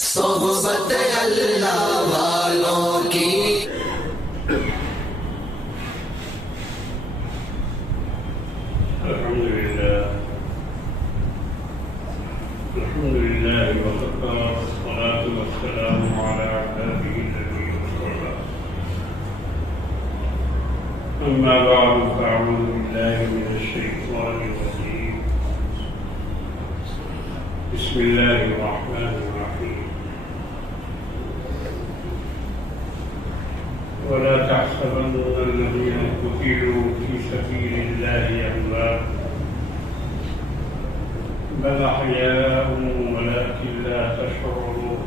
صحبت اللہ والوں کی الحمد لله وكفى والصلاة والسلام على عباده الذين اصطفى أما بعد فأعوذ بالله من الشيطان الرجيم بسم الله الرحمن الرحيم ولا تحسبن الذين قتلوا في سبيل الله أموات بل أحياء ولكن لا تشعرون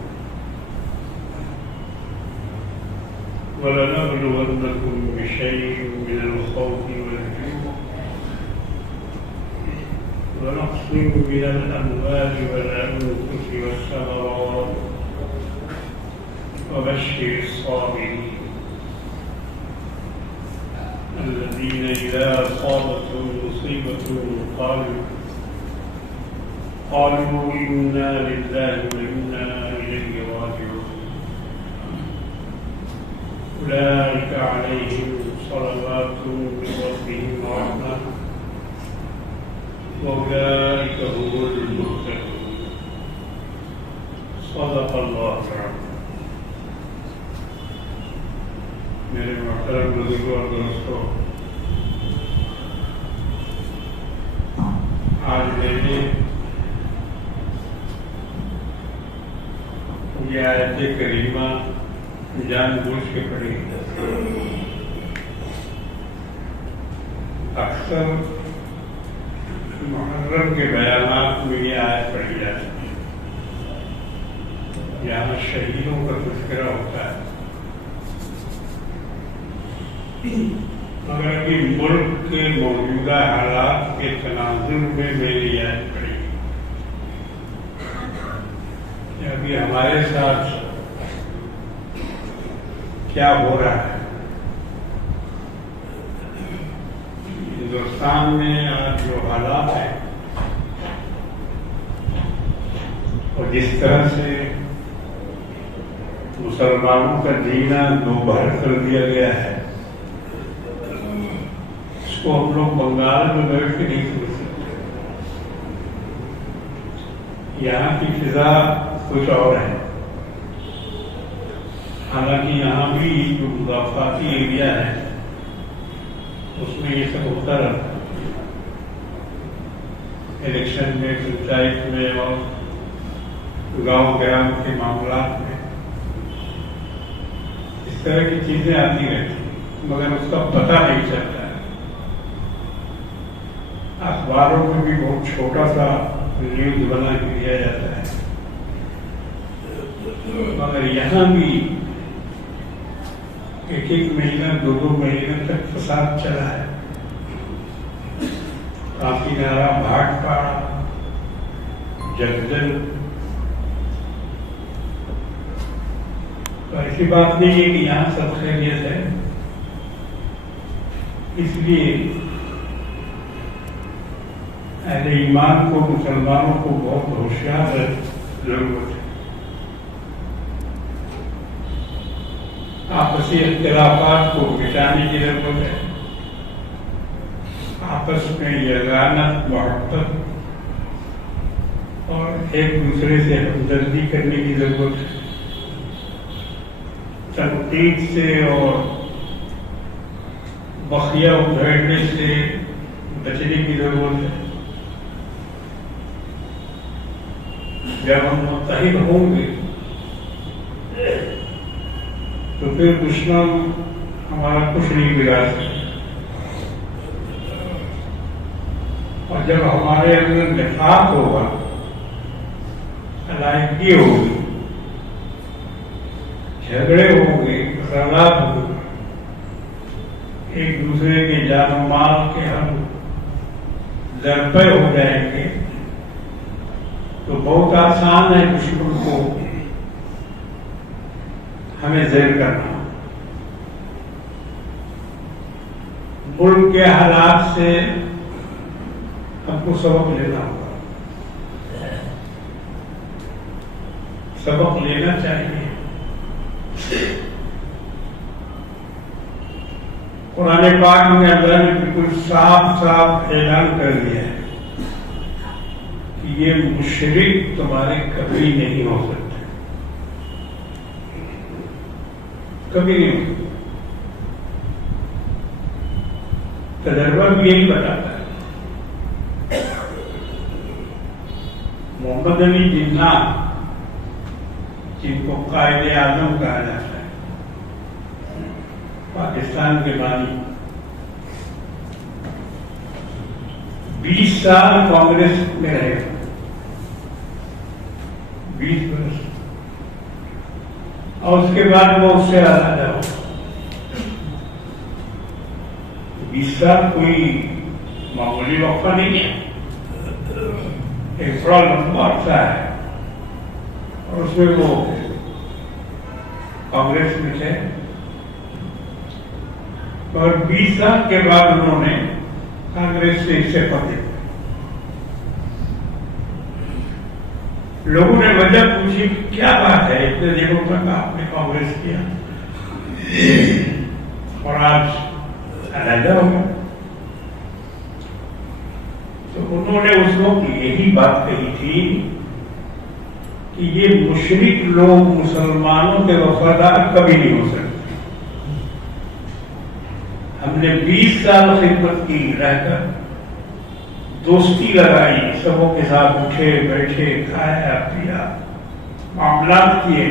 ولنبلونكم بشيء من الخوف والجوع ونقص من الأموال والأنفس والثمرات وبشر الصابرين الذين إذا أصابتهم مصيبة قالوا إنا لله وإنا إليه راجعون أولئك عليهم صلوات من ربهم ورحمة وأولئك هم المهتدون صدق الله العظيم. میرے محترم بزرگوں اور دوستوں، آج میں نے یہ آیت کریمہ جان بوجھ کے پڑھی. اکثر محرم کے بیانات میں یہ آیت پڑھی جاتی ہے. یہاں شہیدوں کا تذکرہ ہوتا ہے، مگر ابھی ملک کے موجودہ حالات کے تناظر میں نے یہ آیت پڑھی کہ ابھی ہمارے ساتھ کیا ہو رہا ہے. ہندوستان میں آج جو حالات ہیں اور جس طرح سے مسلمانوں کا جینا دوبھر کر دیا گیا ہے، اس کو ہم لوگ بنگال میں بیٹھ کے نہیں سمجھ سکتے. یہاں کی فضا کچھ اور ہے. حالانکہ یہاں بھی جو مضافاتی ایریا ہے اس میں یہ سب ہوتا رہتا ہے. الیکشن میں، پنچایت میں اور گاؤں گرام کے معاملات میں اس طرح کی چیزیں آتی رہتی ہیں، مگر اس کا پتہ نہیں چلتا ہے. اخباروں میں بھی بہت چھوٹا سا نیوز بنا کے دیا جاتا ہے، مگر یہاں بھی ایک مہینہ دو مہینہ تک فساد چلا ہے. کافی نارا بھاٹ پاڑا، جگدل. تو ایسی بات نہیں ہے کہ یہاں سب خیریت ہے. اس لیے اہل ایمان کو، مسلمانوں کو بہت ہوشیار ضرورت ہے. آپسی اختلافات کو مٹانے کی ضرورت ہے. آپس میں یگانت، محبت اور ایک دوسرے سے ہمدردی کرنے کی ضرورت ہے. تنقید سے اور بخیہ ادھیڑنے سے بچنے کی ضرورت ہے. جب ہم متحد ہوں گے تو پھر دشمن ہمارا کچھ نہیں بگاڑ سکتا. اور جب ہمارے اندر نفاق ہوگا، علیحدگی ہوگی، جھگڑے ہوں گے، فسادات ہوں گے، ایک دوسرے کے جان و مال کے ہم ضربے ہو جائیں گے، تو بہت آسان ہے دشمن کو ہمیں زیر کرنا. ملک کے حالات سے ہم کو سبق لینا ہوگا. سبق لینا چاہیے. قرآن پاک میں اللہ نے بالکل صاف صاف اعلان کر دیا ہے کہ یہ مشرک تمہارے کبھی نہیں ہو سکتے، کبھی نہیں ہو سکتے. تجربہ بھی یہی بتاتا ہے. محمد علی جناح جن کو قائد اعظم کہا جاتا ہے، پاکستان کے بانی، 20 سال کانگریس میں رہے، 20 برس، اور اس کے بعد وہ اس سے آزاد ہو. 20 سال کوئی معمولی وقفہ نہیں ہے، ایک بڑا لمبا عرصہ ہے. اور اس میں وہ کانگریس میں تھے، اور 20 سال کے بعد انہوں نے کانگریس سے استعفا دیا. لوگوں نے وجہ پوچھی کیا بات ہے اتنے دنوں تک آپ نے کانگریس کیا اور آج علیحدہ ہو گیا؟ تو انہوں نے اس وقت یہی بات کہی تھی کہ یہ مشرک لوگ مسلمانوں کے وفادار کبھی نہیں ہو سکتے. ہم نے 20 سال خدمت کی، رہ کر دوستی لگائی، سبوں کے ساتھ اٹھے بیٹھے، کھایا پیا، معاملات کیے،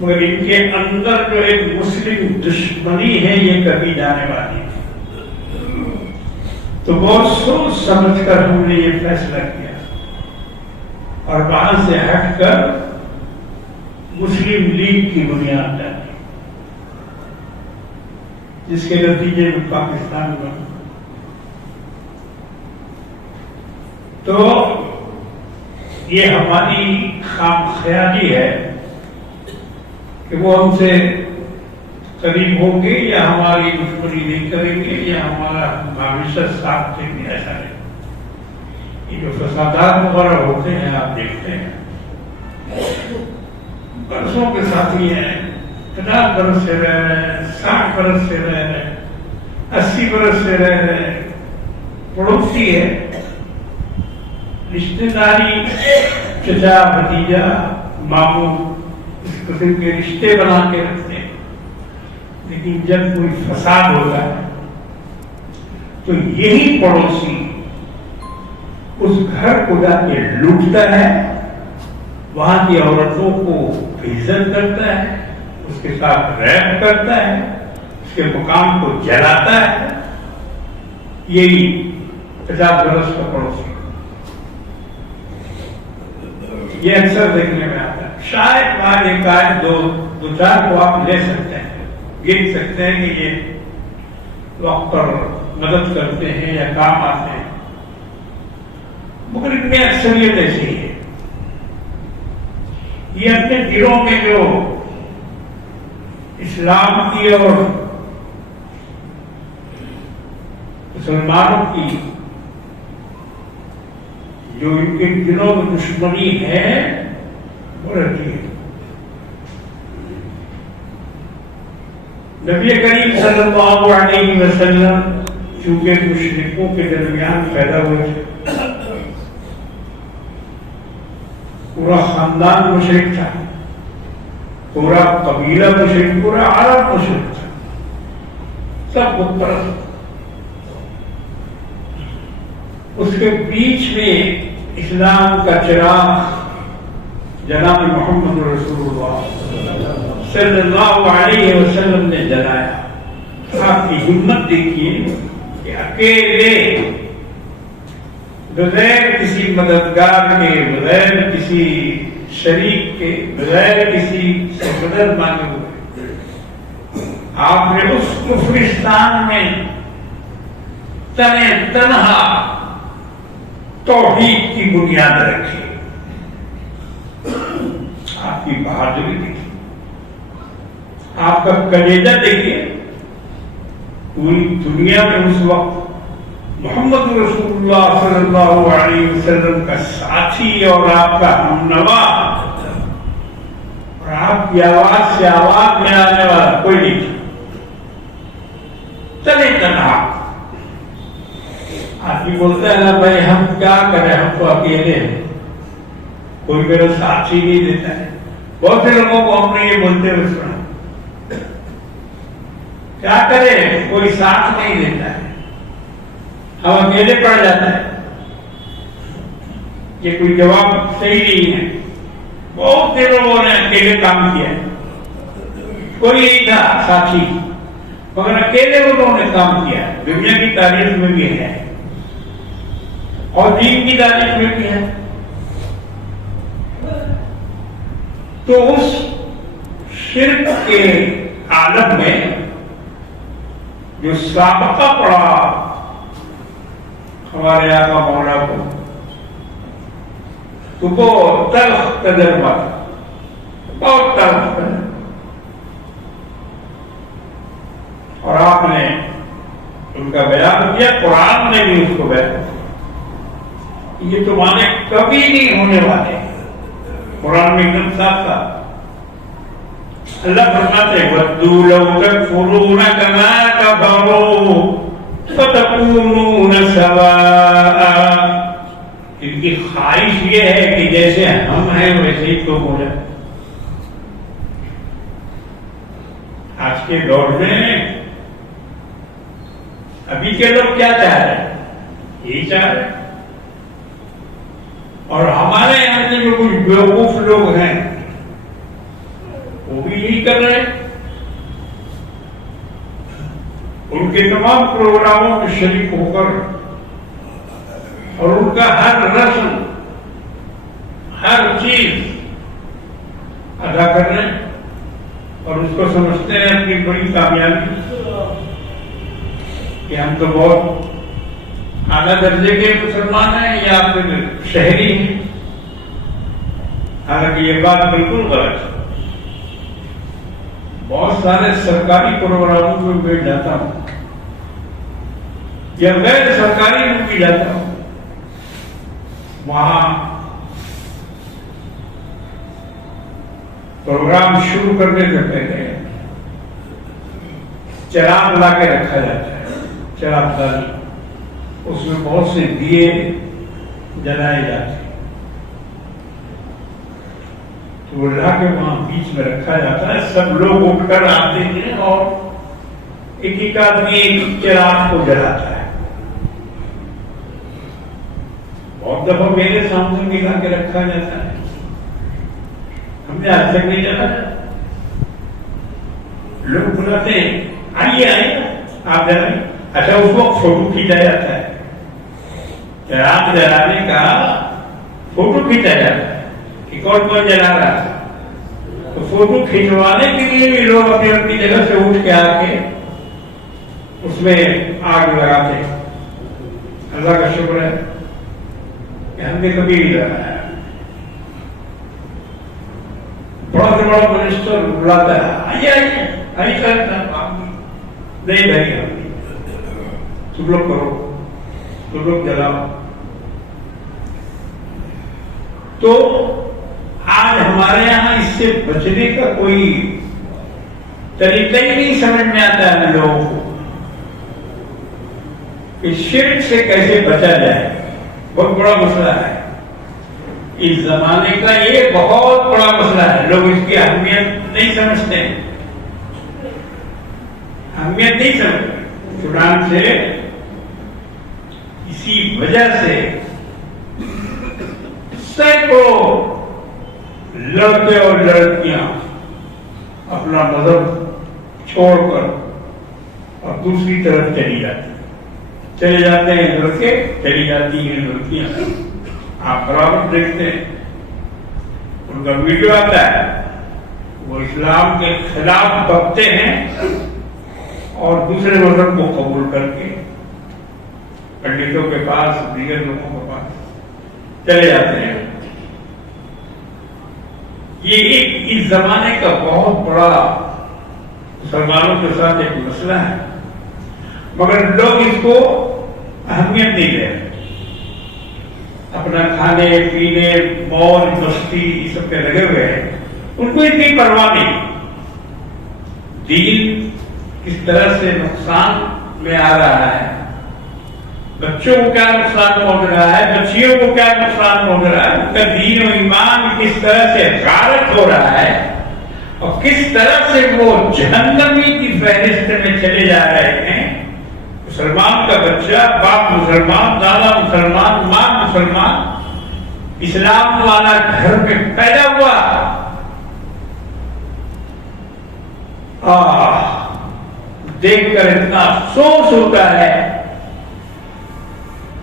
مگر ان کے اندر جو ایک مسلم دشمنی ہے یہ کبھی جانے والی ہے. تو بہت سوچ سمجھ کر ہم نے یہ فیصلہ کیا اور وہاں سے ہٹ کر مسلم لیگ کی بنیاد ڈالی، جس کے نتیجے میں پاکستان بنا. تو یہ ہماری خام خیالی ہے کہ وہ ہم سے قریب ہوں گے یا ہماری دشمنی نہیں کریں گے یا ہمارا ہمیشہ ساتھ دیں گے. ایسا نہیں. یہ جو فسادات وغیرہ ہوتے ہیں آپ دیکھتے ہیں، برسوں کے ساتھی ہیں، 50 برس سے رہ رہے ہیں، 60 برس سے رہ رہے ہیں، 80 برس سے رہ رہے ہیں، پڑوسی ہے، رشتے داری، چچا بھتیجا ماموں، اس قسم کے رشتے بنا کے رکھتے ہیں. لیکن جب کوئی فساد ہوتا ہے تو یہی پڑوسی اس گھر کو جا کے لوٹتا ہے، وہاں کی عورتوں کو بےعزت کرتا ہے، اس کے ساتھ ریپ کرتا ہے، اس کے مقام کو جلاتا ہے. یہی 50 برس کا پڑوسی یہ اکثر دیکھنے میں آتا ہے. شاید وہاں ایک آئے دو چار کو آپ لے سکتے ہیں، گر سکتے ہیں کہ یہ وقت پر مدد کرتے ہیں یا کام آتے ہیں، مگر ان میں اکثریت ایسی ہے. یہ اپنے دلوں میں جو اسلام کی اور مسلمانوں کی جو ان کے دلوں میں دشمنی ہے وہ رہتی ہے. نبی کریم صلی اللہ علیہ وسلم چونکہ مشرکوں کے درمیان پیدا ہوئے تھے، پورا خاندان مشرک تھا، پورا قبیلہ مشرک، پورا عرب مشرک تھا، سب بت پرست. اس کے بیچ میں اسلام کا چراغ جناب محمد رسول اللہ صلی اللہ علیہ وسلم نے جلایا. آپ کی ہمت دیکھیے کہ اکیلے بغیر کسی مددگار کے، بغیر کسی شریک کے، بغیر کسی سے مدد مانگے ہوئے آپ نے اس کفرستان میں تنہا توحید کی بنیاد رکھی. آپ کی بہادری دیکھیے، آپ کا کلیجہ دیکھیے. پوری دنیا میں اس وقت محمد رسول اللہ صلی اللہ علیہ وسلم کا ساتھی اور آپ کا ہمنوا اور آپ کی آواز سے آواز میں آنے والا کوئی نہیں چلے تنہا. آدمی بولتا ہے نا بھائی ہم کیا کریں, ہم تو اکیلے ہیں, کوئی میرا ساتھ ہی نہیں دیتا ہے. بہت سے لوگوں کو ہم نے یہ بولتے ہوئے سنا, کیا کریں کوئی ساتھ نہیں دیتا ہے, ہم اکیلے پڑ جاتے ہیں. یہ کوئی جواب صحیح نہیں ہے. بہت سے لوگوں نے اکیلے کام کیا ہے, کوئی نہیں تھا ساتھی, مگر اکیلے انہوں نے کام کیا. دنیا کی تاریخ میں بھی ہے اور دین کی تاریخ میں بھی ہے. تو اس شرک کے عالم میں جو سابقہ پڑا ہمارے آقا مولا کو, تو وہ تلخ تجربہ, بہت تلخ تجربہ. اور آپ نے ان کا بیان کیا, قرآن نے بھی اس کو بیان کیا. یہ تمہارے کبھی نہیں ہونے والے. قرآن میں ایک دم صاف تھا. اللہ فرماتے وَدُّوا لَوْ تَكْفُرُونَ كَمَا كَفَرُوا فَتَكُونُونَ سَوَاءً. ان کی خواہش یہ ہے کہ جیسے ہم ہیں ویسے ہی تم ہو جائے. آج کے دور میں ابھی کے لوگ کیا چاہ رہے ہیں, یہی چاہ رہے ہیں. اور ہمارے یہاں سے جو کچھ بیوقوف لوگ ہیں وہ بھی یہی کر رہے ہیں. ان کے تمام پروگراموں میں شریک ہو کر اور ان کا ہر رسم ہر چیز ادا کر رہے ہیں اور اس کو سمجھتے ہیں اپنی بڑی کامیابی کہ ہم تو بہت اعلیٰ درجے کے مسلمان ہیں یا پھر شہری ہیں. حالانکہ یہ بات بالکل غلط ہے. بہت سارے سرکاری پروگراموں میں بیٹھ جاتا ہوں یا غیر سرکاری میں بھی جاتا ہوں, وہاں پروگرام شروع کرنے سے پہلے چراغ لا کے رکھا جاتا ہے, چراغ داری. اس میں بہت سے دیے جلائے جاتے ہیں. تو وہ لا کے وہاں بیچ میں رکھا جاتا ہے. سب لوگ اٹھ کر آتے ہیں اور ایک ایک آدمی ایک چراغ کو جلاتا ہے. بہت دفعہ میرے سامنے بھی لا کے رکھا جاتا ہے, ہم نے آج تک نہیں جلایا. لوگ بلاتے ہیں آئیے آئیے آپ جلائیں. اچھا اس وقت فوٹو کھینچا جاتا ہے, چراغ جلانے کا فوٹو کھینچا جاتا ہے کہ کون کون جلا رہا ہے. تو فوٹو کھینچوانے کے لیے بھی لوگ اپنی اپنی جگہ سے اٹھ کے آ کے اس میں آگ لگاتے ہیں. اللہ کا شکر ہے کہ ہم نے کبھی نہیں لگایا. بڑا سے بڑا منسٹر بلاتا ہے آئیے آئیے آئیے نہیں بھائی تم لوگ کرو, تم لوگ جلاؤ. تو آج ہمارے یہاں اس سے بچنے کا کوئی طریقہ ہی نہیں سمجھ میں آتا ہے ہم لوگوں کو کہ شرک سے کیسے بچا جائے. بہت بڑا مسئلہ ہے اس زمانے کا, یہ بہت بڑا مسئلہ ہے. لوگ اس کی اہمیت نہیں سمجھتے ہیں, اہمیت نہیں سمجھتے. چنانچہ اسی وجہ سے سینکڑوں لڑکے اور لڑکیاں اپنا مذہب چھوڑ کر اور دوسری طرف چلی جاتی ہیں. چلے جاتے ہیں لڑکے, چلی جاتی ہیں لڑکیاں. آپ برابر دیکھتے ہیں ان کا ویڈیو آتا ہے, وہ اسلام کے خلاف بکتے ہیں اور دوسرے مذہب کو قبول کر کے پنڈتوں کے پاس دیگر لوگوں کے پاس چلے جاتے ہیں. یہ ایک اس زمانے کا بہت بڑا مسلمانوں کے ساتھ ایک مسئلہ ہے, مگر لوگ اس کو اہمیت نہیں دے رہے، اپنا کھانے پینے موج مستی یہ سب پہ لگے ہوئے ہیں، ان کو اتنی پرواہ نہیں۔ دین کس طرح سے نقصان میں آ رہا ہے، بچوں کو کیا نقصان پہنچ رہا ہے، بچیوں کو کیا نقصان پہنچ رہا ہے، ان کا دین و ایمان کس طرح سے غارت ہو رہا ہے، اور کس طرح سے وہ جہنمی کی فہرست میں چلے جا رہے ہیں۔ مسلمان کا بچہ، باپ مسلمان، دادا مسلمان، ماں مسلمان، اسلام والا گھر میں پیدا ہوا، دیکھ کر اتنا افسوس ہوتا ہے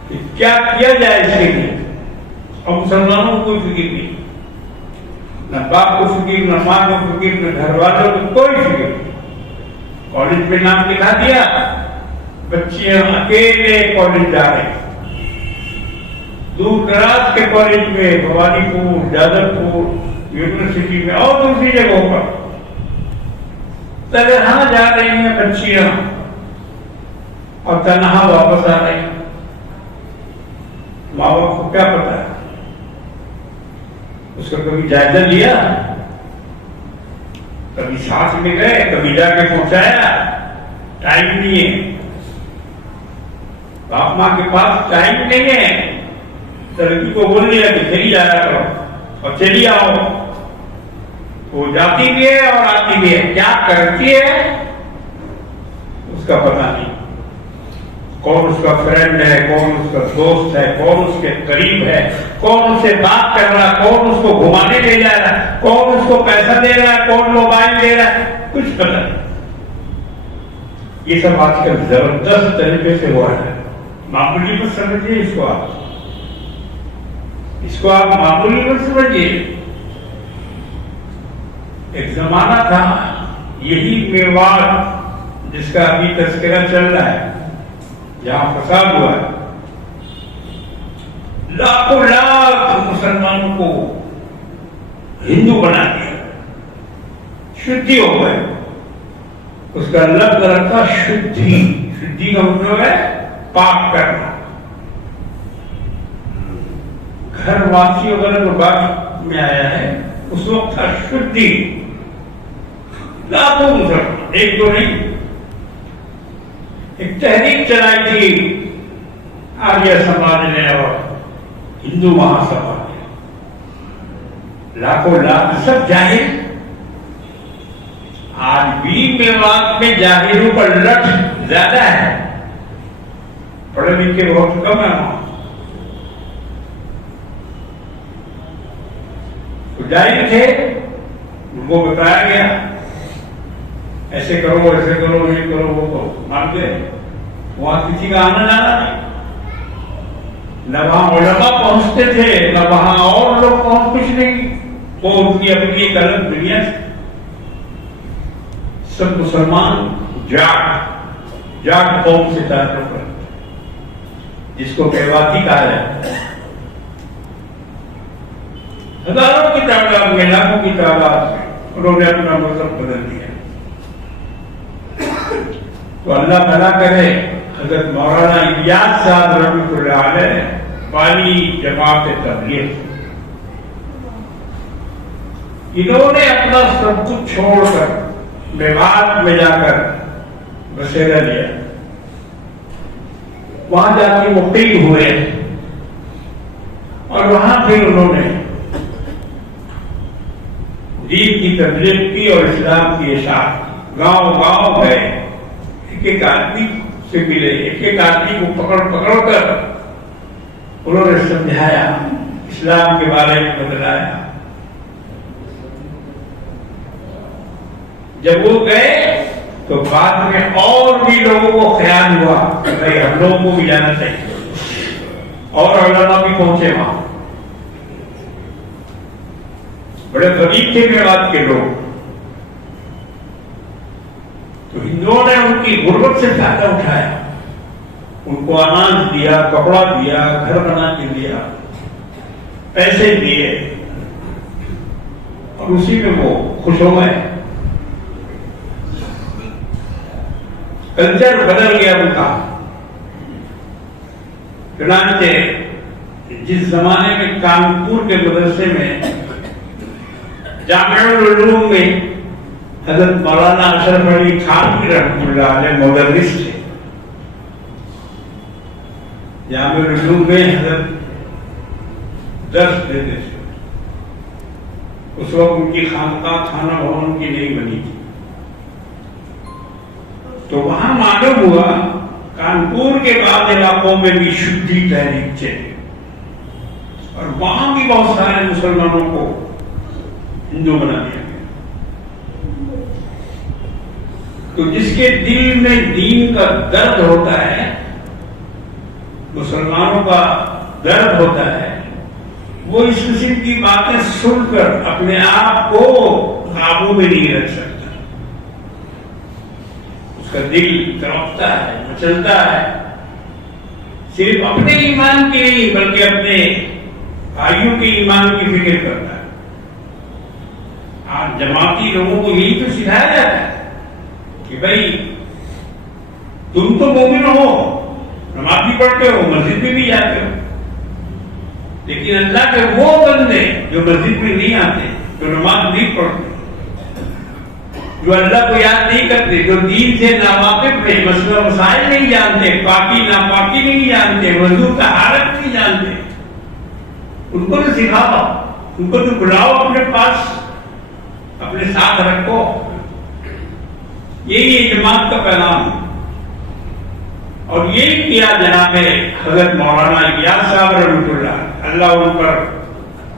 کہ کیا کیا جائے اس کے لیے۔ اور مسلمانوں کو کوئی فکر نہیں، نہ باپ کو فکر، نہ ماں کو فکر، نہ گھر والوں کو کوئی فکر نہیں۔ کالج میں نام لکھا دیا، بچیاں اکیلے کالج جا رہے، دور دراز کے کالج میں، بھوانی پور، جادر پور یونیورسٹی میں اور دوسری جگہوں پر تنہا جا رہی ہیں بچیاں، اور تنہا واپس آ رہی ہیں۔ ماں باپ کو کیا پتا ہے، اس کا کبھی جائزہ لیا، کبھی ساتھ میں گئے، کبھی جا کے پہنچایا؟ ٹائم نہیں ہے، باپ ماں کے پاس ٹائم نہیں ہے۔ لڑکی کو بول دیا کہ چلی جایا کرو اور چلی آؤ، وہ جاتی بھی ہے اور آتی بھی ہے، کیا کرتی ہے اس کا پتہ نہیں، کون اس کا فرینڈ ہے، کون اس کا دوست ہے، کون اس کے قریب ہے، کون اس سے بات کر رہا ہے، کون اس کو گھمانے لے جا رہا ہے، کون اس کو پیسہ دے رہا ہے، کون موبائل دے رہا ہے، کچھ پتہ نہیں۔ یہ سب آج کل زبردست طریقے سے ہوا ہے، معمولی مت سمجھیے اس کو آپ معمولی مت سمجھیے۔ ایک زمانہ تھا، یہی میوات جس کا ابھی تذکرہ چل رہا ہے، جہاں فساد ہوا ہے، لاکھوں لاکھ مسلمانوں کو ہندو بنا دیا، شدھی ہو گئے۔ اس کا لفظ رکھا شدھی، شدھی کا مطلب ہے پاک کرنا۔ گھر واسی وغیرہ جو بات میں آیا ہے، اس وقت تھا شدھی، لاکھوں مسلمان، ایک دو نہیں، ایک تحریک چلائی تھی آریہ سماج نے اور ہندو مہا سبھا نے، لاکھوں لاکھ سب جاہل۔ آج بھی میوات میں جاہلوں کا لٹ زیادہ ہے، پڑھے لکھے بہت کم ہے وہاں۔ جاہل تھے، ان کو بتایا گیا ایسے کرو، ایسے کرو، یہ کرو، وہ کرو، مانتے وہاں کسی کا آنا جانا نہیں، نہ وہاں علماء پہنچتے تھے، نہ وہاں اور لوگ پہنچ، کچھ نہیں، وہ ان کی اپنی ایک الگ دنیا تھی۔ سب مسلمان جاٹ قوم سے تعلق رکھتے، جس کو میواتی کہا جاتا ہے۔ ہزاروں کی تعداد میں، لاکھوں کی تعداد میں انہوں نے اپنا مذہب بدل دیا۔ تو اللہ بھلا کرے، حضرت مولانا الیاس صاحب رحمۃ اللہ علیہ والی جماعت تبلیغ، انہوں نے اپنا سب کچھ چھوڑ کر میوات میں جا کر بسیرا لیا، وہاں جا کے مقیم ہوئے، اور وہاں پھر انہوں نے دین کی تبلیغ کی اور اسلام کی اشاعت کی۔ گاؤں گاؤں گئے، ایک ایک آدمی سے ملے، ایک ایک آدمی کو پکڑ پکڑ کر انہوں نے سمجھایا، اسلام کے بارے میں بتلایا۔ جب وہ گئے تو بعد میں اور بھی لوگوں کو خیال ہوا کہ بھائی ہم لوگوں کو بھی جانا چاہیے، اور علماء بھی پہنچے وہاں، بڑے غریب تھے میوات کے لوگ، تو ہندوؤں نے ان کی غربت سے فائدہ اٹھایا، ان کو اناج دیا، کپڑا دیا، گھر بنا کے دیا، پیسے دیے، اور اسی میں وہ خوش ہو گئے۔ کلچر بدل گیا ان کا، چنانچہ جس زمانے میں کانپور کے مدرسے میں جامع العلوم میں حضرت مولانا اشرف علی خان رحمۃ اللہ علیہ مدرس تھے، جامع العلوم میں حضرت درس دیتے تھے، اس وقت ان کی خانقاہ تھانہ بھون کی نہیں بنی تھی، تو وہاں معلوم ہوا کانپور کے بعد علاقوں میں بھی شدھی تحریک چلی اور وہاں بھی بہت سارے مسلمانوں کو ہندو بنا دیا گیا۔ تو جس کے دل میں دین کا درد ہوتا ہے، مسلمانوں کا درد ہوتا ہے، وہ اس قسم کی باتیں سن کر اپنے آپ کو قابو میں نہیں رکھ سکتا، اس کا دل تڑپتا ہے، مچلتا ہے، صرف اپنے ایمان کی نہیں بلکہ اپنے بھائیوں کے ایمان کی فکر کرتا ہے۔ آج جماعتی لوگوں کو یہی تو سکھایا جاتا ہے کہ بھائی تم تو مومن ہو، نماز بھی پڑھتے ہو، مسجد میں بھی جاتے ہو، لیکن اللہ کے وہ بندے جو مسجد میں نہیں آتے، جو نماز نہیں پڑھتے، جو اللہ کو یاد نہیں کرتے، جو دین سے ناواقف ہیں، مسئلہ مسائل نہیں جانتے، پاکی ناپاکی نہیں جانتے، وضو طہارت نہیں جانتے، ان کو تو سکھاؤ، ان کو تو بلاؤ اپنے پاس، اپنے ساتھ رکھو۔ یہی جماعت کا پیغام ہے، اور یہی کیا جناب حضرت مولانا الیاس صاحب رحمۃ اللہ ان پر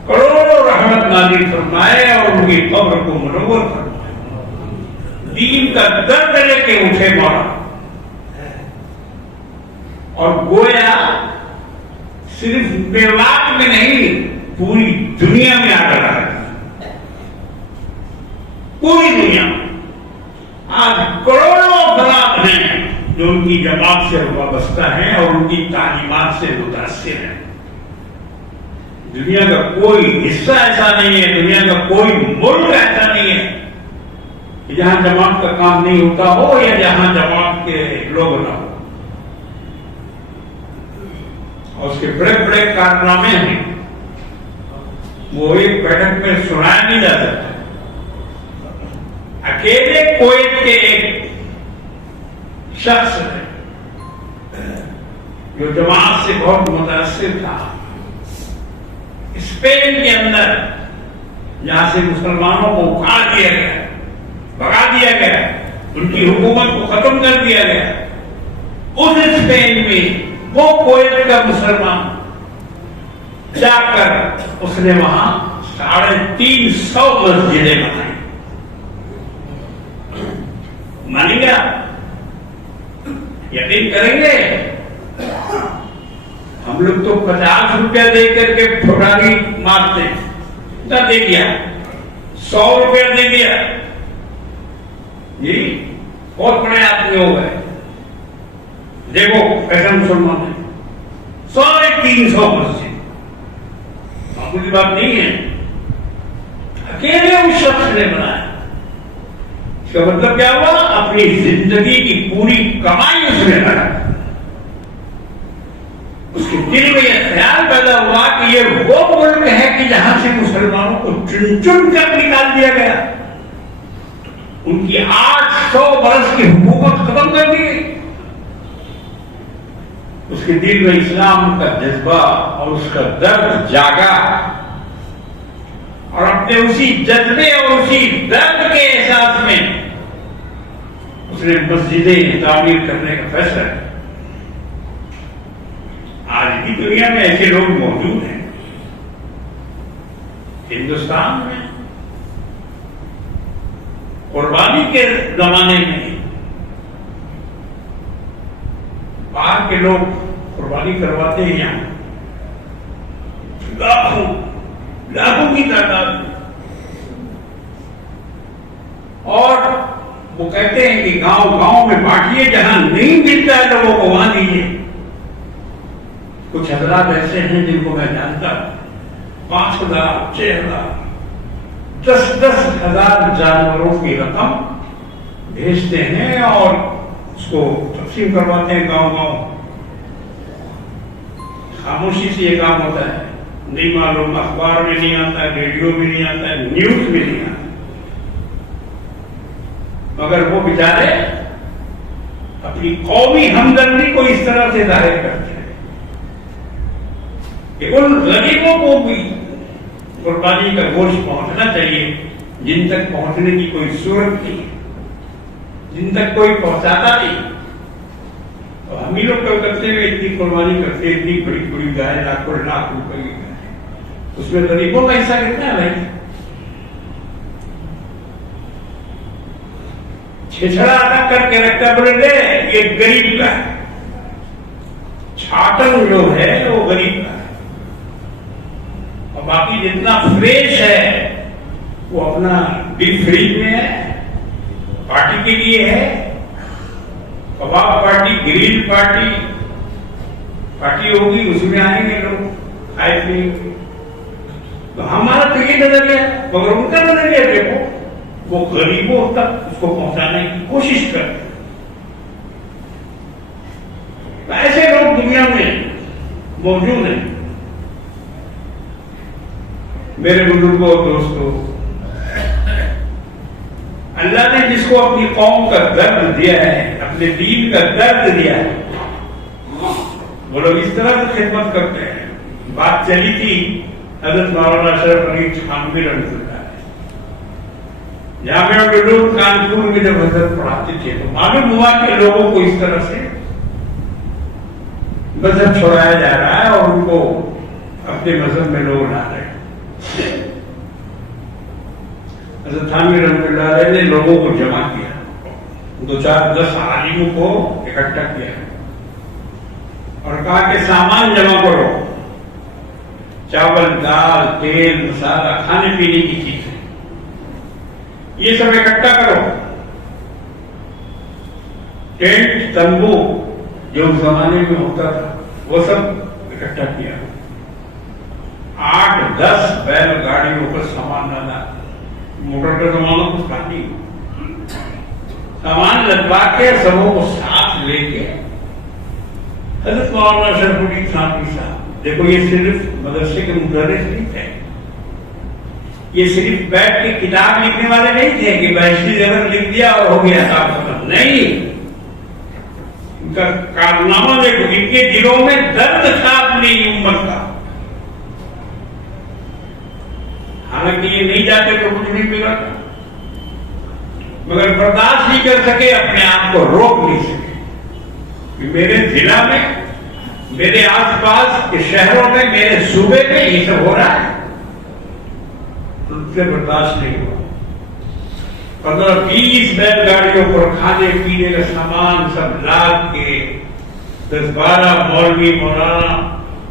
کروڑوں رحمت نازل فرمائے اور ان کی قبر کو منور فرمائے۔ دین کا درد لے کے اٹھے مولانا، اور گویا صرف میوات میں نہیں پوری دنیا میں آ کر آئے، پوری دنیا میں آج کروڑوں افراد ہیں جو ان کی جماعت سے وابستہ ہیں اور ان کی تعلیمات سے متاثر ہیں۔ دنیا کا کوئی حصہ ایسا نہیں ہے، دنیا کا کوئی ملک ایسا نہیں ہے کہ جہاں جماعت کا کام نہیں ہوتا ہو یا جہاں جماعت کے لوگ نہ ہو، اور اس کے بڑے بڑے کارنامے ہیں، وہ ایک بیٹھک میں سنایا نہیں جا سکتا۔ اکیلے کویت کے ایک شخص ہے جو جماعت سے بہت متاثر تھا، اسپین کے اندر جہاں سے مسلمانوں کو اکھاڑ دیا گیا، بھگا دیا گیا، ان کی حکومت کو ختم کر دیا گیا، اس اسپین میں وہ کویت کا مسلمان جا کر اس نے وہاں 350 مسجدیں بنائی۔ مانیں گے آپ؟ یقین کریں گے؟ ہم لوگ تو 50 روپیہ دے کر کے پھوٹانی مارتے ہیں، کتنا دے دیا؟ 100 روپیہ دے دیا، جی بہت بڑے آدمی ہو گئے، دیکھو ایسا مسلمان ہے، 350 مسجد، معمولی بات نہیں ہے، اکیلے اس شخص نے بنایا۔ اس کا مطلب کیا ہوا؟ اپنی زندگی کی پوری کمائی اس نے لگا، اس کے دل میں یہ خیال پیدا ہوا کہ یہ وہ ملک ہے کہ جہاں سے مسلمانوں کو چن چن کر نکال دیا گیا، ان کی 800 برس کی حکومت ختم کر دی گئی۔ اس کے دل میں اسلام کا جذبہ اور اس کا درد جاگا، اور اپنے اسی جذبے اور اسی درد کے احساس میں اس نے مسجدیں تعمیر کرنے کا فیصلہ کیا۔ آج بھی دنیا میں ایسے لوگ موجود ہیں، ہندوستان میں قربانی کے زمانے میں باہر کے لوگ قربانی کرواتے ہیں، یہاں لاکھوں کی تعداد، اور وہ کہتے ہیں کہ گاؤں گاؤں میں بانٹیے، جہاں نہیں ملتا ہے لوگوں کو وہاں دیجیے۔ کچھ حضرات ایسے ہیں جن کو میں جانتا ہوں، 5,000 6,000 10,000 جانوروں کی رقم بھیجتے ہیں اور اس کو تقسیم کرواتے ہیں گاؤں گاؤں۔ خاموشی سے یہ کام ہوتا ہے، نہیں معلوم، اخبار میں نہیں آتا ہے، ریڈیو میں نہیں آتا ہے، نیوز میں نہیں آتا، مگر وہ بیچارے اپنی قومی ہمدردی کو اس طرح سے ظاہر کرتے ہیں کہ ان غریبوں کو بھی قربانی کا گوشت پہنچنا چاہیے جن تک پہنچنے کی کوئی صورت نہیں، جن تک کوئی پہنچاتا نہیں۔ تو ہم ہی لوگ کرتے ہوئے اتنی قربانی کرتے ہیں، اتنی بڑی بڑی گائے، لاکھوں لاکھ روپے کی گائے، اس میں غریبوں کا حصہ کتنا ہے بھائی؟ چھچڑا الگ کر کے رکھتا، بولے لے یہ غریب کا ہے، چھاٹن جو ہے وہ غریب کا ہے، اور باقی جتنا فریش ہے وہ اپنا ڈیپ فریج میں ہے، پارٹی کے لیے ہے، کباب پارٹی، گریل پارٹی ہوگی، اس میں آئیں گے لوگ کھائے پیئیں گے۔ تو ہمارا تو یہ نظریہ ہے، مگر ان کا نظریہ دیکھو، وہ غریبوں تک اس کو پہنچانے کی کوشش کرتے ہیں۔ ایسے لوگ دنیا میں موجود ہیں۔ میرے بزرگوں اور دوستوں، اللہ نے جس کو اپنی قوم کا درد دیا ہے، اپنے دین کا درد دیا ہے، وہ لوگ اس طرح سے خدمت کرتے ہیں۔ بات چلی تھی حضرت مولانا اشرف علی تھانوی رحمۃ اللہ علیہ، جامعہ العلوم کانپور میں جب حضرت پڑھاتے تھے تو معلوم ہوا کہ لوگوں کو اس طرح سے مذہب چھوڑایا جا رہا ہے اور ان کو اپنے مذہب میں لوگ لا رہے ہیں۔ حضرت تھانوی رحمۃ اللہ علیہ نے لوگوں کو جمع کیا، 2-4-10 عالموں کو اکٹھا کیا اور کہا کہ سامان جمع کرو، چاول، دال، تیل، مسالہ، کھانے پینے کی چیزیں، یہ سب اکٹھا کرو۔ ٹینٹ، تنبو جو اس زمانے میں ہوتا تھا وہ سب اکٹھا کیا، 8-10 بیل گاڑیوں پر سامان ڈالا، موٹر کا زمانہ کچھ تھا نہیں، سامان لدوا کے سبوں کو ساتھ لے کے حضرت مولانا اشرف علی تھانوی صاحب، دیکھو یہ صرف مدرسے کے مدرس نہیں تھے، یہ صرف بیٹھ کے کتاب لکھنے والے نہیں تھے کہ بہشتی زبر لکھ دیا اور ہو گیا صاحب ختم، نہیں، ان کا کارنامہ دیکھو، ان کے دلوں میں درد تھا اپنی امت کا، حالانکہ یہ نہیں جاتے تو کچھ نہیں ملا تھا، مگر برداشت نہیں کر سکے، اپنے آپ کو روک نہیں سکے کہ میرے ضلع میں، میرے آس پاس کے شہروں میں، میرے صوبے میں یہ سب ہو رہا ہے، ان سے برداشت نہیں ہوا۔ 15-20 بیل گاڑیوں پر کھانے پینے کا سامان سب لاد کے 10-12 مولوی مولانا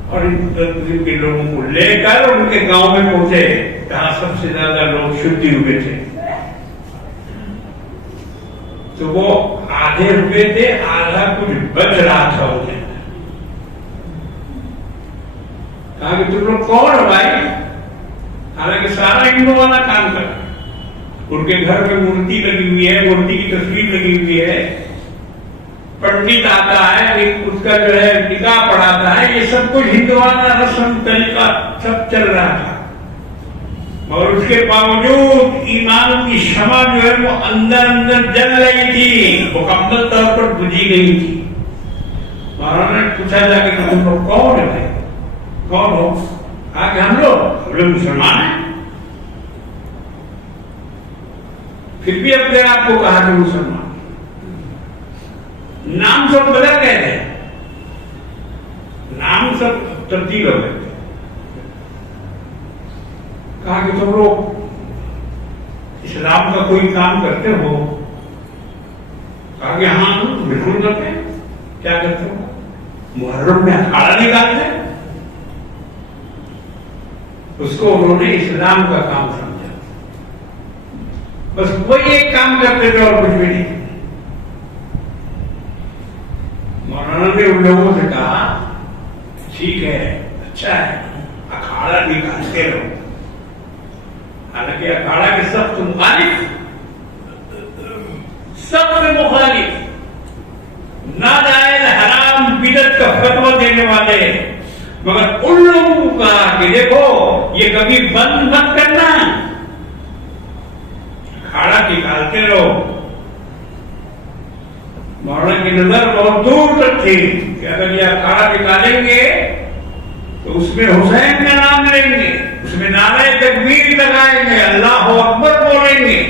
اور ان تنظیم کے لوگوں کو لے کر ان کے گاؤں میں پہنچے جہاں سب سے زیادہ لوگ شدی ہوئے تھے، تو وہ آدھے روپے تھے، آدھا کچھ بچ رہا تھا انہیں، کہا کہ تم لوگ کون ہو بھائی؟ حالانکہ سارا ہندو والا کام کر، ان کے گھر میں مورتی لگی ہوئی ہے، مورتی کی تصویر لگی ہوئی ہے، پنڈت آتا ہے، اس کا جو ہے نکاح پڑھاتا ہے، یہ سب کچھ ہندوانہ رسم طریقہ سب چل رہا تھا، اور اس کے باوجود ایمان کی شمع جو ہے وہ اندر اندر جل رہی تھی، مکمل طور پر بجھی نہیں تھی۔ مولانا نے پوچھا جا کہ تم لوگ کون ہے؟ کون ہو؟ کہا کہ ہم لوگ مسلمان ہیں۔ پھر بھی اپنے آپ کو کہا کہ مسلمان، نام سب بدل گئے تھے، نام سب تبدیل ہو گئے تھے۔ کہا کہ تم لوگ اسلام کا کوئی کام کرتے ہو؟ کہا کہ ہاں بالکل کرتے ہیں۔ کیا کرتے ہو؟ محرم میں اکھاڑا نکالتے ہیں۔ اس کو انہوں نے اسلام کا کام سمجھا، بس وہی ایک کام کرتے تھے اور کچھ بھی نہیں۔ مولانا نے ان لوگوں سے کہا ٹھیک ہے، اچھا ہے، اکھاڑا نکالتے رہو، حالانکہ اکھاڑا کے سخت مخالف، سب سے مخالف، ناجائز حرام بدعت کا فتویٰ دینے والے، مگر ان لوگوں کو کہا کہ دیکھو یہ کبھی بند مت کرنا، اکھاڑا نکالتے رہو۔ مولانا کی نظر بہت دور تک تھی کہ اگر یہ اکھاڑا نکالیں گے تو اس میں حسین کا نام لیں گے، اس میں نعرہ تکبیر لگائیں گے، اللہ اکبر بولیں گے،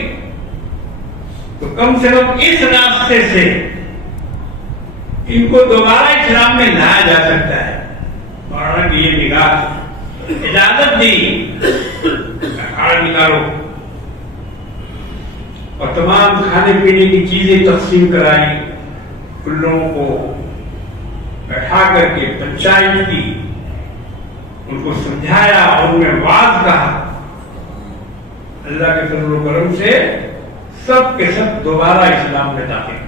تو کم سے کم اس راستے سے ان کو دوبارہ اسلام میں لایا جا سکتا ہے۔ مولانا کی یہ نگاہ اجازت دی، اکھاڑا نکالو، اور تمام کھانے پینے کی چیزیں تقسیم کرائی، ان لوگوں کو بیٹھا کر کے پنچایت کی، ان کو سمجھایا اور ان میں واز کہا۔ اللہ کے فضل و کرم سے سب کے سب دوبارہ اسلام میں داخل۔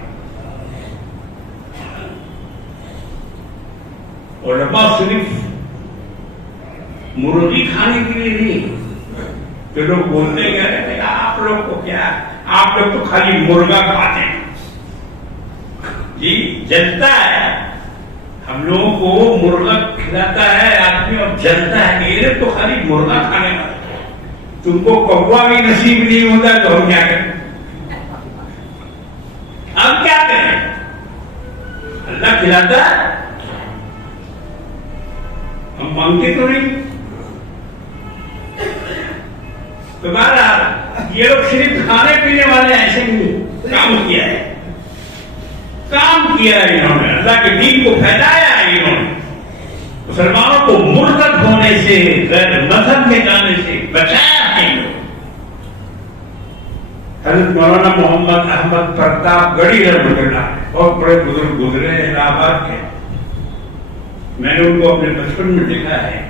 علماء صرف مرغی کھانے کے لیے نہیں، جو لوگ بولتے ہیں آپ لوگ کو کیا، آپ لوگ تو خالی مرغا کھاتے ہیں، جی جلتا ہے، ہم لوگوں کو مرغا کھلاتا ہے آدمی اور جلتا ہے، میرے تو خالی مرغا کھانے والا، تم کو کوا بھی نصیب نہیں ہوتا تو ہم کیا کریں، ہم کیا کریں، اللہ کھلاتا ہے، ہم مانگتے تو نہیں۔ تمہارا یہ لوگ صرف کھانے پینے والے ایسے نہیں، کام کیا ہے، کام کیا ہے انہوں نے، اللہ کے دین کو پھیلایا ہے انہوں نے، مسلمانوں کو مرتد ہونے سے، غیر مذہب میں جانے سے بچایا ہے انہوں نے۔ حضرت مولانا محمد احمد پرتاپ گڑھی رحمۃ اللہ بہت بڑے بزرگ گزرے الہ آباد کے، میں نے ان کو اپنے بچپن میں دیکھا ہے،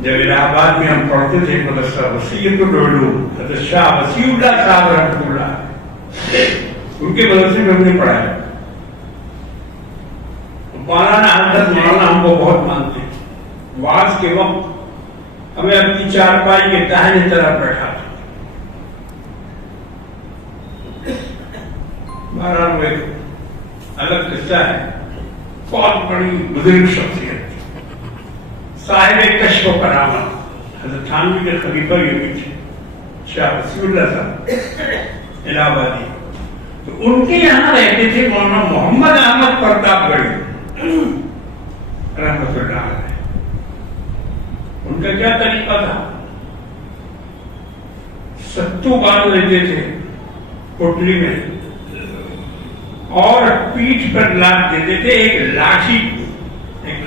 جب الہ آباد میں ہم پڑھتے تھے مدرسہ وسیعت العلوم، حضرت شاہ وسیع اللہ صاحب رحمۃ اللہ، ان کے مدرسے میں ہم نے پڑھا ہے۔ مولانا حضرت مولانا ہم کو بہت مانتے ہیں، واز کے وقت ہمیں اپنی چارپائی کے داہنے طرف بیٹھا تھا، مولانا وہ ایک الگ قصہ ہے، بہت بڑی بزرگ شخصیت، صاحب کشف و کرامت، حضرت تھانوی کے خلیفہ یہ بھی تھے، شاہ وسیع اللہ صاحب الہ آبادی، تو ان کے یہاں رہتے تھے مولانا محمد احمد پرتاپ گڑھی رحمۃ اللہ علیہ۔ ان کا کیا طریقہ تھا، ستو باندھ لیتے تھے پوٹلی میں اور پیٹھ پر لاد دیتے تھے، ایک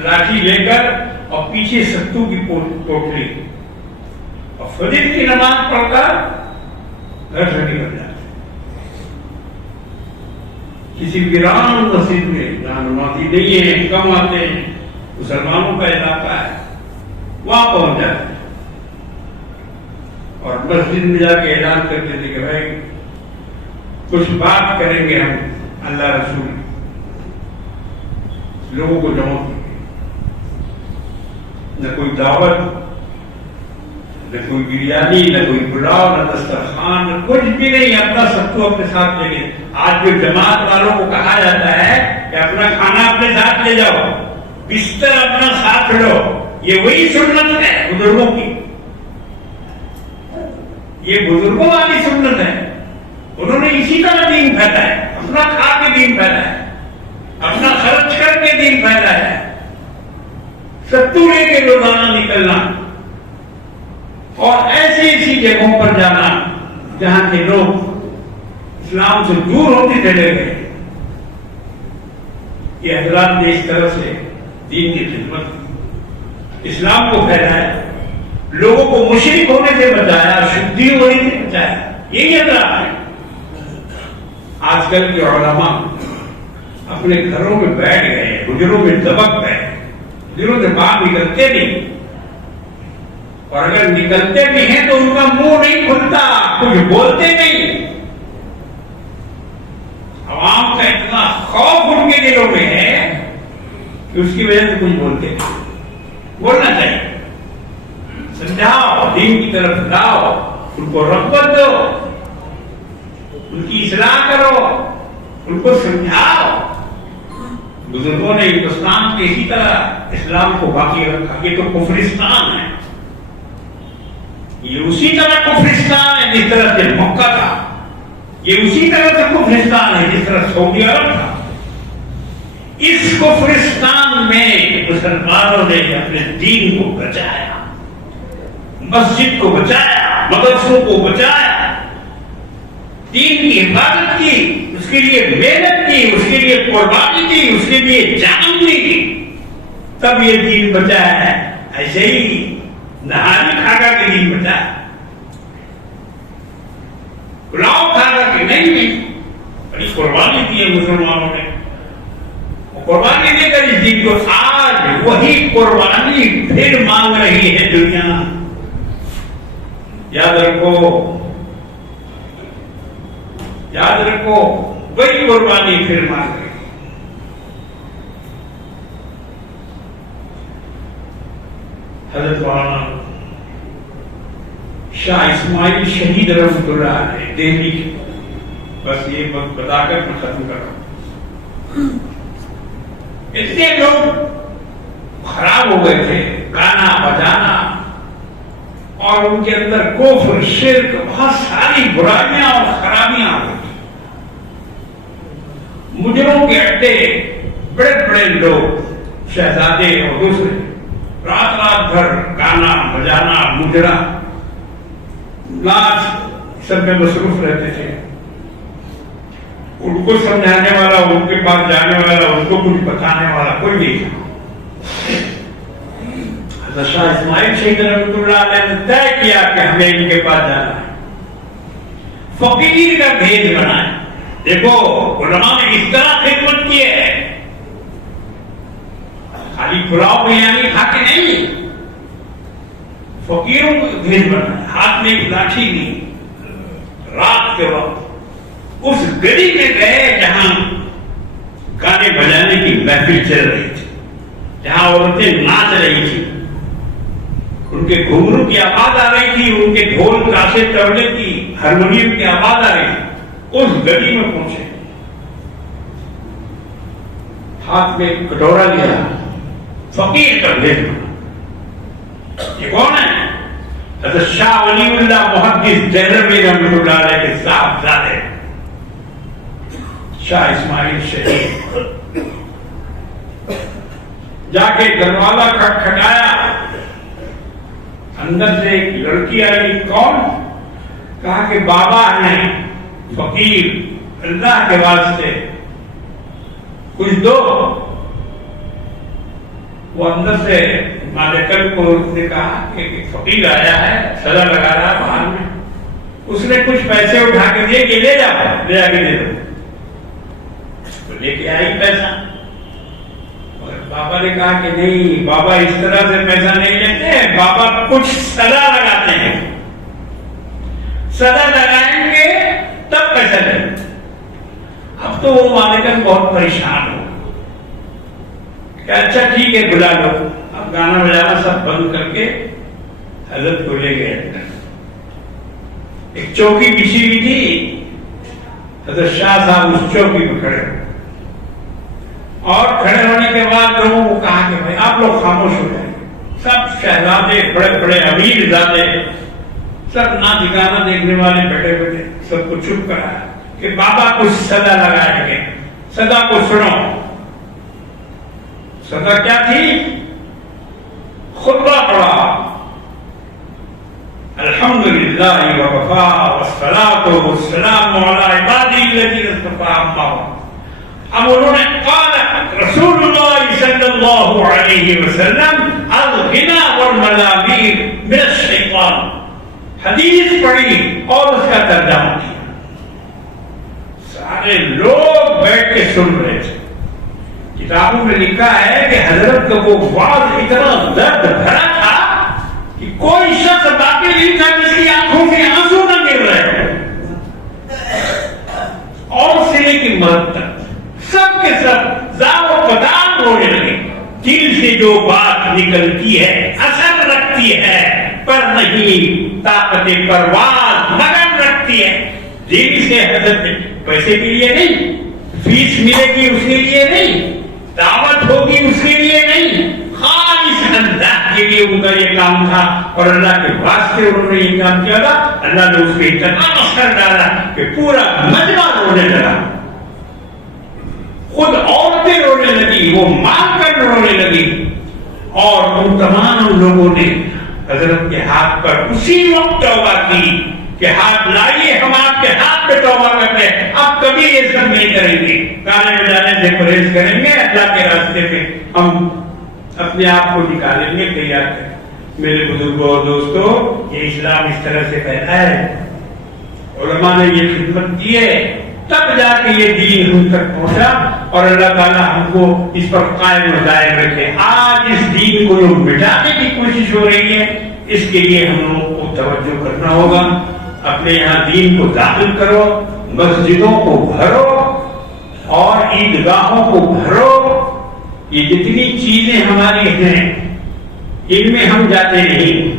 لاٹھی لے کر اور پیچھے ستو کی پوٹلی، اور فجر کی نماز پڑھ کر گھر سے نکل جاتے، کسی ویران مسجد میں جہاں نمازی نہیں ہے، کم آتے ہیں، مسلمانوں کا علاقہ ہے، وہاں پہنچ جاتے ہیں اور مسجد میں جا کے اعلان کرتے تھے کہ بھائی کچھ بات کریں گے ہم اللہ رسول، لوگوں کو جمع کیے، نہ کوئی دعوت، نہ کوئی بریانی، نہ کوئی پلاؤ، نہ دسترخوان، نہ کچھ بھی نہیں، اپنا ستو اپنے ساتھ لے گئے۔ آج جو جماعت والوں کو کہا جاتا ہے کہ اپنا کھانا اپنے ساتھ لے جاؤ، بستر اپنا ساتھ لو، یہ وہی سنت ہے بزرگوں کی، یہ بزرگوں والی سنت ہے، انہوں نے اسی طرح دین پھیلا ہے، اپنا کھا کے دین پھیلا ہے، اپنا خرچ کر کے دین پھیلا ہے، ستو لے کے روزانہ نکلنا اور ایسی ایسی جگہوں پر جانا جہاں کے لوگ اسلام سے دور ہوتے چلے گئے۔ یہ حضرات نے اس طرح سے دین کی خدمت کی، اسلام کو پھیلایا، لوگوں کو مشرک ہونے سے بچایا، شدی ہونے سے بچایا، یہی حضرات ہے۔ آج کل کے علماء اپنے گھروں میں بیٹھ گئے، حجروں میں دبک گئے، دنوں سے باہر نکلتے نہیں، اور اگر نکلتے بھی ہیں تو ان کا منہ نہیں کھلتا، کچھ بولتے نہیں۔ عوام کا اتنا خوف ان کے دلوں میں ہے کہ اس کی وجہ سے کچھ بولتے نہیں۔ بولنا چاہیے، سمجھاؤ، دین کی طرف لاؤ، ان کو رغبت دو، ان کی اصلاح کرو، ان کو سمجھاؤ، بزرگوں نے ہندوستان کے اسی طرح اسلام کو باقی رکھا. یہ تو کفرستان ہے, یہ اسی طرح کفرستان ہے جس طرح سے مکہ تھا, یہ اسی طرح سے کفرستان ہے جس طرح سعودی عرب تھا. اس کفرستان میں مسلمانوں نے اپنے دین کو بچایا, مسجد کو بچایا, مدرسوں کو بچایا, دین کی حفاظت کی, اس کے لیے محنت کی, اس کے لیے قربانی کی, اس کے لیے جان دی, تب یہ دین بچایا ہے. ایسے ہی نہاری کھاگا کے دین بچایا, پلاؤ کھاگا کے نہیں, بڑی قربانی کی ہے مسلمانوں نے. قربانی دے کر اس دین کو آج وہی قربانی پھر مانگ رہی ہے دنیا. یاد رکھو, یاد رکھو, وہی قربانی پھر مانگ رہی ہے. حضرت مولانا شاہ اسماعیل شہید رحمۃ اللہ علیہ دہلی کے, بس یہ بتا کر میں ختم کر رہا ہوں. اتنے لوگ خراب ہو گئے تھے, گانا بجانا, اور ان کے اندر کفر, شرک, بہت ساری برائیاں اور خرابیاں ہوئی. مجرموں کے اڈے, بڑے بڑے لوگ, شہزادے اور دوسرے, رات رات بھر گانا بجانا, مجرا, ناچ, سب میں مصروف رہتے تھے. ان کو سمجھانے والا, ان کے پاس جانے والا, ان کو کچھ بتانے والا کوئی نہیں تھا. حضرت شاہ اسماعیل شہید رحمۃ اللہ علیہ نے طے کیا کہ ہمیں ان کے پاس جانا ہے, فقیر کا بھیج بنائے. دیکھو علماء نے اس طرح خدمت کی ہے, خالی پلاؤ بریانی کھا کے نہیں, فقیروں کو بھیج بنائے. ہاتھ میں ایک لاٹھی نہیں. رات کے وقت اس گلی میں گئے جہاں گانے بجانے کی محفل چل رہی تھی, جہاں عورتیں ناچ رہی تھی, ان کے گھنگرو کی آواز آ رہی تھی, ان کے ڈھول تاشے تبلے کی, ہارمونیم کی آواز آ رہی تھی. اس گلی میں پہنچے, ہاتھ میں کٹورا لیا, فقیر کا بھیج بنا. یہ کون ہے؟ حضرت شاہ ولی اللہ محدث دہلوی رحمۃ اللہ علیہ کے صاحبزادے شاہ اسماعیل شہید. جا کے دروازہ کھٹکھٹایا, اندر سے ایک لڑکی آئی. کون؟ کہا کہ بابا ہیں فقیر, اللہ کے واسطے کچھ دو. وہ اندر سے مالکل کو نے کہا کہ فقیر آیا ہے, سزا لگا رہا باہر میں. اس نے کچھ پیسے اٹھا کے دیے کہ لے جاؤ, لے آ کے دے دو. تو لے کے آئی پیسہ. بابا نے کہا کہ نہیں بابا, اس طرح سے پیسہ نہیں لیتے, بابا کچھ سزا لگاتے ہیں, سزا لگائیں گے تب پیسہ لیں. اب تو وہ مالکن بہت پریشان ہو کہ اچھا ٹھیک ہے بلا لو. اب گانا بجانا سب بند کر کے حضرت کو لے گئے. ایک چوکی بچھی ہوئی تھی, حضرت شاہ صاحب اس چوکی پہ کھڑے ہو, اور کھڑے ہونے کے بعد لوگوں کو کہا کہ بھائی آپ لوگ خاموش ہو جائیں. سب شہزادے, بڑے بڑے امیر زادے, سب ناچ گانا دیکھنے والے بیٹھے بیٹھے, سب کو چپ کرایا کہ بابا کچھ سزا لگائیں گے, سزا کو سنو. سزا کیا تھی؟ خطبہ پڑھا, الحمدللہ وکفا والصلاۃ والسلام علی عبادہ الذین اصطفیٰ. اب انہوں نے قال رسول اللہ صلی اللہ علیہ وسلم الغنا والمزامیر من الشیطان. حدیث پڑھی اور اس کا ترجمہ کیا. سارے لوگ بیٹھ کے سن رہے تھے. کتابوں میں لکھا ہے کہ حضرت کا وہ واضح اتنا درد بھرا تھا کہ کوئی شخص باقی نہیں تھا جس کی آنکھوں سے آنسو نہ گر رہے. اور سرے کی مرد تک سب کے سب زار و قدار رونے لگے. دل سے جو بات نکلتی ہے اثر رکھتی ہے, پر نہیں طاقت پرواز مگر رکھتی ہے. دل سے حضرت پیسے کے لیے نہیں, فیس ملے گی اس کے لیے نہیں, دعوت ہوگی اس کے لیے نہیں، خالص اللہ کے لیے ان کا یہ کام تھا، اور اللہ کے واسطے انہوں نے یہ کام کیا تھا۔ اللہ نے اس پہ اتنا اثر ڈالا کہ پورا مجمع رونے لگا، خود عورتیں رونے لگی، وہ مانگ کر رونے لگی، اور ان تمام لوگوں نے حضرت کے ہاتھ پر اسی وقت توبہ کی کہ ہاتھ لائیے، ہم آپ کے ہاتھ پہ توبہ کرتے ہیں، اب کبھی یہ سب نہیں کریں گے، گانے بجانے سے پرہیز کریں گے، اللہ کے راستے پہ ہم اپنے آپ کو نکالیں گے، تیار کریں۔ میرے بزرگوں اور دوستوں، یہ اسلام اس طرح سے پھیلا ہے، علماء نے یہ خدمت کی ہے، تب جا کے یہ دین ہم تک پہنچا، اور اللہ تعالیٰ ہم کو اس پر قائم و دائم رکھے۔ آج اس دین کو لوگ مٹانے کی کوشش ہو رہی ہے، اس کے لیے ہم لوگوں کو توجہ کرنا ہوگا۔ اپنے یہاں دین کو داخل کرو، مسجدوں کو بھرو اور عیدگاہوں کو بھرو۔ یہ جتنی چیزیں ہماری ہیں ان میں ہم جاتے نہیں،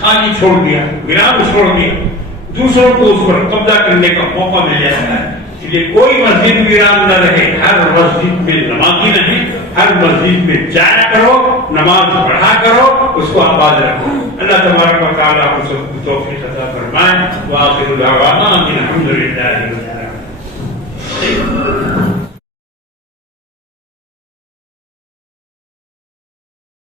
خالی چھوڑ دیا، ویران چھوڑ دیا، دوسروں کو اس پر قبضہ کرنے کا موقع مل جاتا ہے۔ اس لیے کوئی مسجد ویران نہ رہے، ہر مسجد میں نمازی رہے، ہر مسجد میں جایا کرو، نماز پڑھا کرو، اس کو آباد رکھو۔ اللہ تبارک و تعالیٰ ہم سب کو توفیق عطا فرمائے۔ وآخر دعوانا ان الحمد للہ۔